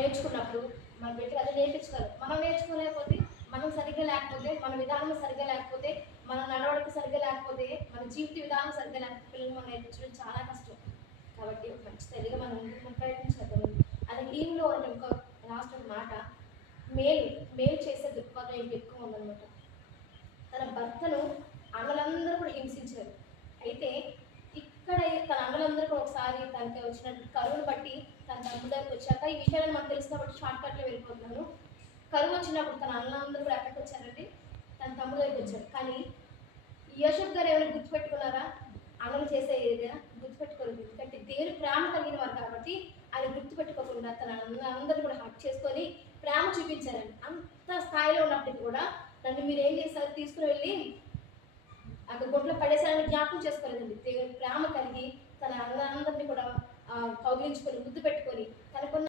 నేర్చుకున్నప్పుడు మన బిడ్డకి అది నేర్పించగలరు. మనం నేర్చుకోలేకపోతే, మనం సరిగ్గా లేకపోతే, మన విధానం సరిగ్గా లేకపోతే, మన నడవడిక సరిగ్గా లేకపోతే, మన జీవిత విధానం సరిగ్గా లేకపోతే పిల్లలు మనం నేర్పించడం చాలా కష్టం. కాబట్టి ఒక మంచి తల్లిగా మనం మనం ప్రయత్నించేద్దాం. అది ఈమెలో ఉన్న ఇంకో లాస్ట్ ఒక మాట, మేలు మేలు చేసే దృక్పథం ఇంకా ఎక్కువ ఉందన్నమాట. తన భర్తను అన్నలందరూ కూడా హింసించారు. అయితే ఇక్కడ తన అన్నలందరూ కూడా ఒకసారి తనకి వచ్చిన కరువును బట్టి తన తమ్ముడు దగ్గరికి వచ్చాక ఈ విషయాలను మనకు తెలుసు కాబట్టి షార్ట్ కట్లో వెళ్ళిపోతున్నాను. కరువు వచ్చినప్పుడు తన అన్నలందరూ కూడా ఎక్కడికి వచ్చారండి? తన తమ్ముడు దగ్గరికి వచ్చారు. కానీ యోసేపు గారు ఏమైనా గుర్తుపెట్టుకున్నారా? అన్నలు చేసే ఏదైనా గుర్తుపెట్టుకోలేదు. ఎందుకంటే దేవుని ప్రేమ కలిగిన వారు కాబట్టి ఆయన గుర్తుపెట్టుకోకుండా తన అందరినీ కూడా హక్ చేసుకొని ప్రేమ చూపించారండి. అంత స్థాయిలో ఉన్నప్పటికీ కూడా నన్ను మీరు ఏం చేశారు? తీసుకుని వెళ్ళి అక్కడ గుంట్లో పడేసారని జ్ఞాపకం చేసుకోలేదండి. దేవుని ప్రేమ కలిగి తన అందరినీ కూడా కౌగిలించుకొని ముద్దు పెట్టుకొని తనకున్న